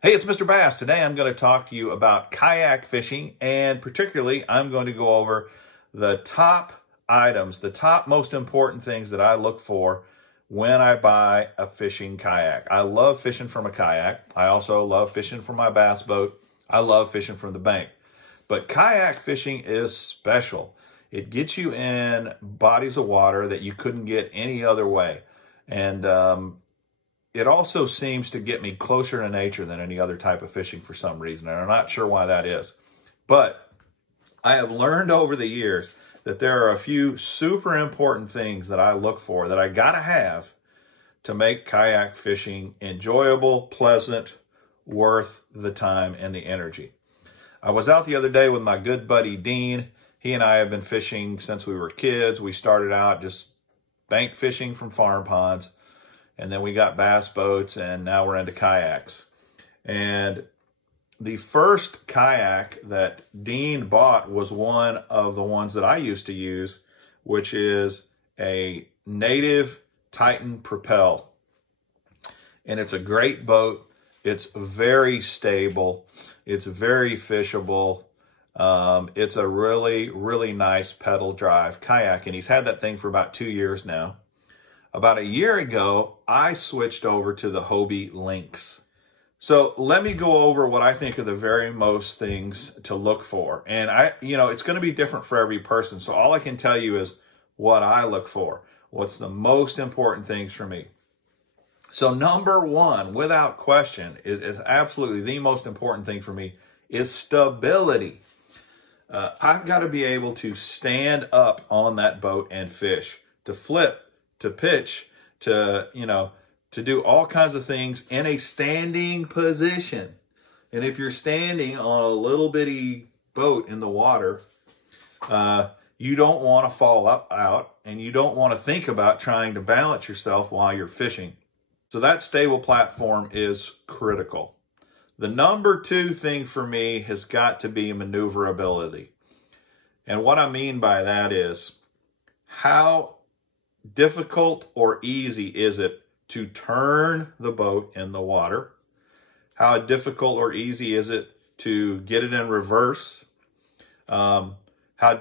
Hey, it's Mr. Bass. Today I'm going to talk to you about kayak fishing, and particularly I'm going to go over the top items, the top most important things that I look for when I buy a fishing kayak. I love fishing from a kayak. I also love fishing from my bass boat. I love fishing from the bank. But kayak fishing is special. It gets you in bodies of water that you couldn't get any other way. And it also seems to get me closer to nature than any other type of fishing for some reason, and I'm not sure why that is. But I have learned over the years that there are a few super important things that I look for that I gotta have to make kayak fishing enjoyable, pleasant, worth the time and the energy. I was out the other day with my good buddy Dean. He and I have been fishing since we were kids. We started out just bank fishing from farm ponds. And then we got bass boats, and now we're into kayaks. And the first kayak that Dean bought was one of the ones that I used to use, which is a native Titan Propel. And it's a great boat. It's very stable. It's very fishable. It's a really, really nice pedal drive kayak. And he's had that thing for about 2 years now. About a year ago, I switched over to the Hobie Lynx. So let me go over what I think are the very most things to look for. And it's going to be different for every person. So all I can tell you is what I look for. What's the most important things for me? So number one, without question, it is absolutely the most important thing for me is stability. I've got to be able to stand up on that boat and fish, to flip, to pitch, to do all kinds of things in a standing position. And if you're standing on a little bitty boat in the water, you don't want to fall out, and you don't want to think about trying to balance yourself while you're fishing. So that stable platform is critical. The number two thing for me has got to be maneuverability. And what I mean by that is, how difficult or easy is it to turn the boat in the water? How difficult or easy is it to get it in reverse? How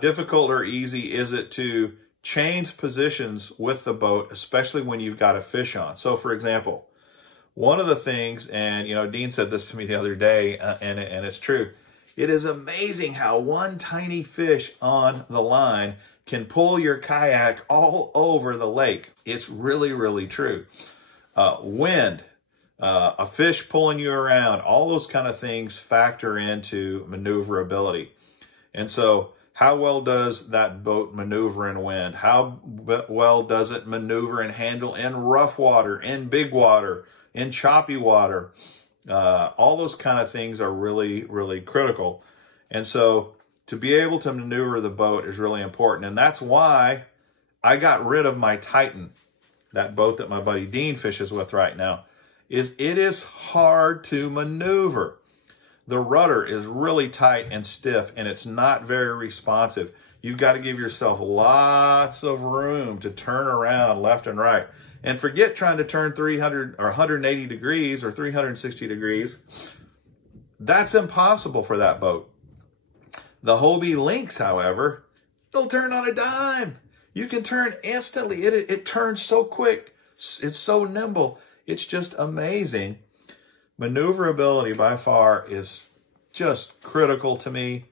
difficult or easy is it to change positions with the boat, especially when you've got a fish on? So for example, one of the things, and Dean said this to me the other day, and it's true, it is amazing how one tiny fish on the line can pull your kayak all over the lake. It's really, really true. Wind, a fish pulling you around, all those kind of things factor into maneuverability. And so how well does that boat maneuver in wind? How well does it maneuver and handle in rough water, in big water, in choppy water? All those kind of things are really, really critical. And so to be able to maneuver the boat is really important. And that's why I got rid of my Titan, that boat that my buddy Dean fishes with right now. It is hard to maneuver. The rudder is really tight and stiff, and it's not very responsive. You've got to give yourself lots of room to turn around left and right. And forget trying to turn 300 or 180 degrees or 360 degrees. That's impossible for that boat. The Hobie Lynx, however, it'll turn on a dime. You can turn instantly. It turns so quick. It's so nimble. It's just amazing. Maneuverability by far is just critical to me.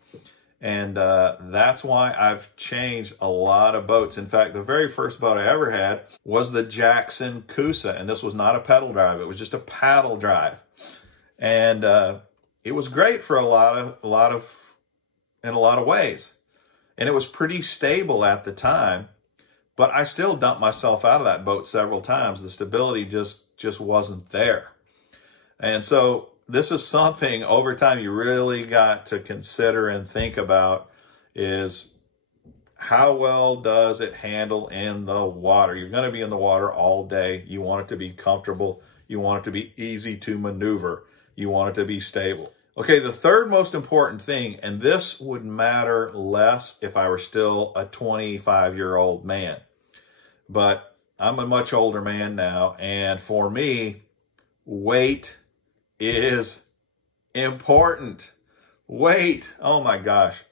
And that's why I've changed a lot of boats. In fact, the very first boat I ever had was the Jackson Coosa. And this was not a pedal drive. It was just a paddle drive. And it was great for in a lot of ways. And it was pretty stable at the time, but I still dumped myself out of that boat several times. The stability just wasn't there. And so this is something over time you really got to consider and think about, is how well does it handle in the water? You're going to be in the water all day. You want it to be comfortable. You want it to be easy to maneuver. You want it to be stable. Okay, the third most important thing, and this would matter less if I were still a 25-year-old man, but I'm a much older man now, and for me, weight is important. Weight. Oh my gosh.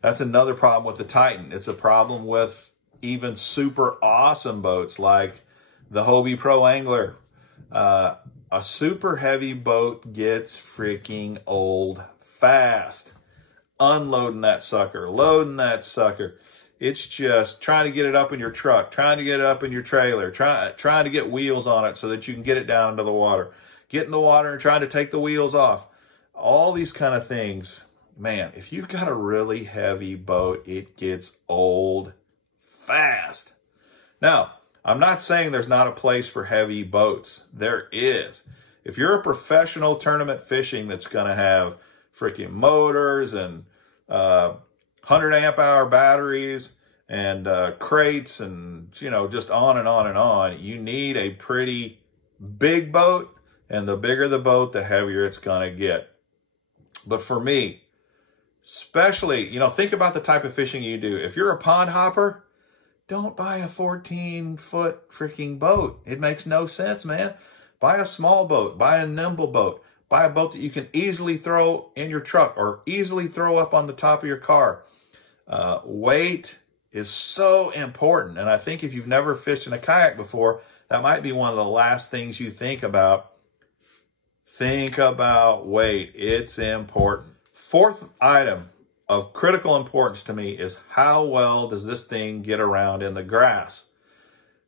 That's another problem with the Titan. It's a problem with even super awesome boats like the Hobie Pro Angler. A super heavy boat gets freaking old fast. Unloading that sucker, loading that sucker. It's just trying to get it up in your truck, trying to get it up in your trailer, trying to get wheels on it so that you can get it down into the water. Get in the water and trying to take the wheels off. All these kind of things. Man, if you've got a really heavy boat, it gets old fast. Now, I'm not saying there's not a place for heavy boats. There is. If you're a professional tournament fishing that's going to have freaking motors and 100 amp hour batteries and crates and, you know, just on and on and on, you need a pretty big boat. And the bigger the boat, the heavier it's going to get. But for me, especially, you know, think about the type of fishing you do. If you're a pond hopper, don't buy a 14-foot freaking boat. It makes no sense, man. Buy a small boat. Buy a nimble boat. Buy a boat that you can easily throw in your truck or easily throw up on the top of your car. Weight is so important. And I think if you've never fished in a kayak before, that might be one of the last things you think about. Think about weight. It's important. Fourth item of critical importance to me is how well does this thing get around in the grass?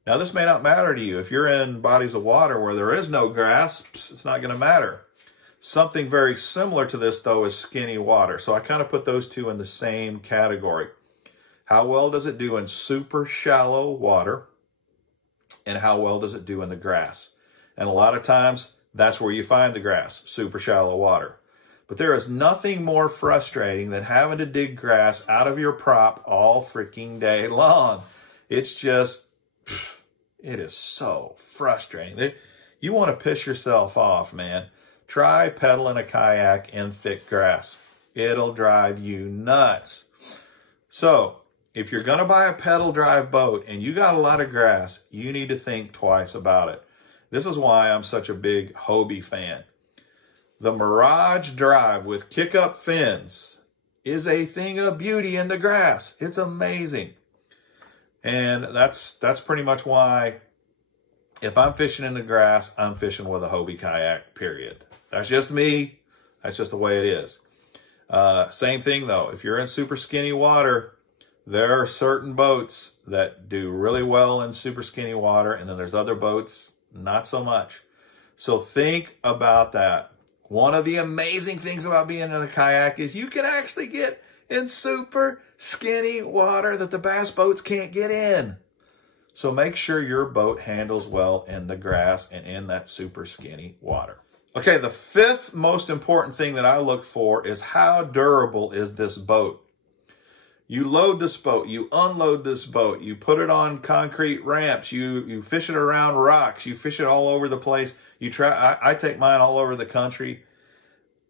Now, this may not matter to you. If you're in bodies of water where there is no grass, it's not going to matter. Something very similar to this, though, is skinny water. So I kind of put those two in the same category. How well does it do in super shallow water? And how well does it do in the grass? And a lot of times, that's where you find the grass, super shallow water. But there is nothing more frustrating than having to dig grass out of your prop all freaking day long. It's just, it is so frustrating. You want to piss yourself off, man. Try pedaling a kayak in thick grass. It'll drive you nuts. So, if you're going to buy a pedal drive boat and you got a lot of grass, you need to think twice about it. This is why I'm such a big Hobie fan. The Mirage Drive with kick-up fins is a thing of beauty in the grass. It's amazing. And that's pretty much why if I'm fishing in the grass, I'm fishing with a Hobie kayak, period. That's just me. That's just the way it is. Same thing, though. If you're in super skinny water, there are certain boats that do really well in super skinny water, and then there's other boats, not so much. So think about that. One of the amazing things about being in a kayak is you can actually get in super skinny water that the bass boats can't get in. So make sure your boat handles well in the grass and in that super skinny water. Okay, the fifth most important thing that I look for is how durable is this boat? You load this boat, you unload this boat, you put it on concrete ramps, you fish it around rocks, you fish it all over the place. I take mine all over the country.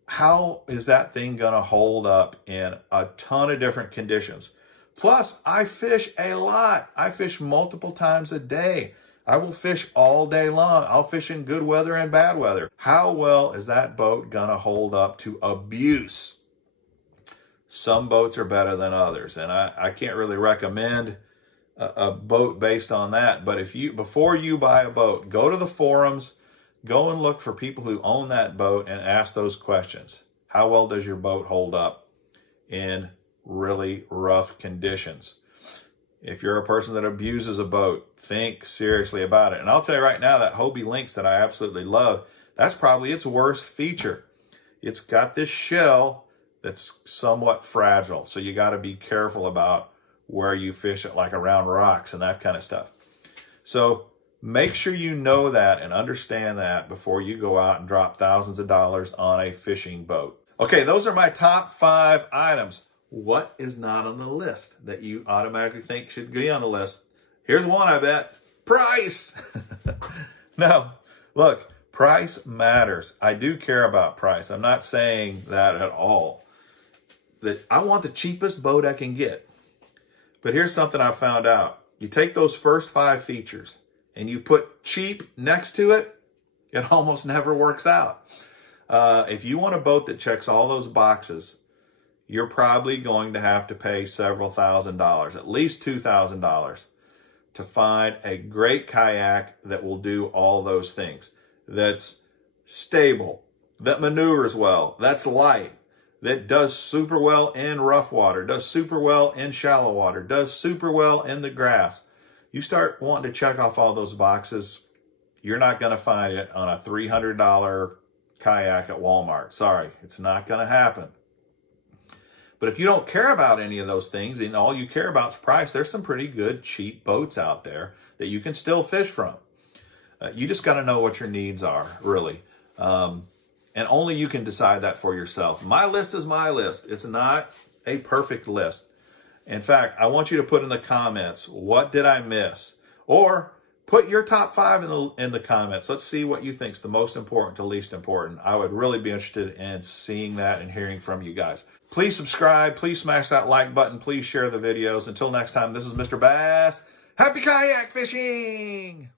How is that thing going to hold up in a ton of different conditions? Plus, I fish a lot. I fish multiple times a day. I will fish all day long. I'll fish in good weather and bad weather. How well is that boat going to hold up to abuse? Some boats are better than others, and I can't really recommend a boat based on that. But before you buy a boat, go to the forums, go and look for people who own that boat and ask those questions. How well does your boat hold up in really rough conditions? If you're a person that abuses a boat, think seriously about it. And I'll tell you right now, that Hobie Lynx that I absolutely love, that's probably its worst feature. It's got this shell that's somewhat fragile. So you got to be careful about where you fish it, like around rocks and that kind of stuff. So make sure you know that and understand that before you go out and drop thousands of dollars on a fishing boat. Okay, those are my top 5 items. What is not on the list that you automatically think should be on the list? Here's one, I bet. Price! No, look, price matters. I do care about price. I'm not saying that at all. That I want the cheapest boat I can get. But here's something I found out. You take those first 5 features and you put cheap next to it, it almost never works out. If you want a boat that checks all those boxes, you're probably going to have to pay several $1,000s, at least $2,000, to find a great kayak that will do all those things. That's stable, that maneuvers well, that's light, that does super well in rough water, does super well in shallow water, does super well in the grass. You start wanting to check off all those boxes, you're not going to find it on a $300 kayak at Walmart. Sorry, it's not going to happen. But if you don't care about any of those things and all you care about is price, there's some pretty good cheap boats out there that you can still fish from. You just got to know what your needs are, really. And only you can decide that for yourself. My list is my list. It's not a perfect list. In fact, I want you to put in the comments, what did I miss? Or put your top 5 in the comments. Let's see what you think is the most important to least important. I would really be interested in seeing that and hearing from you guys. Please subscribe. Please smash that like button. Please share the videos. Until next time, this is Mr. Bass. Happy kayak fishing!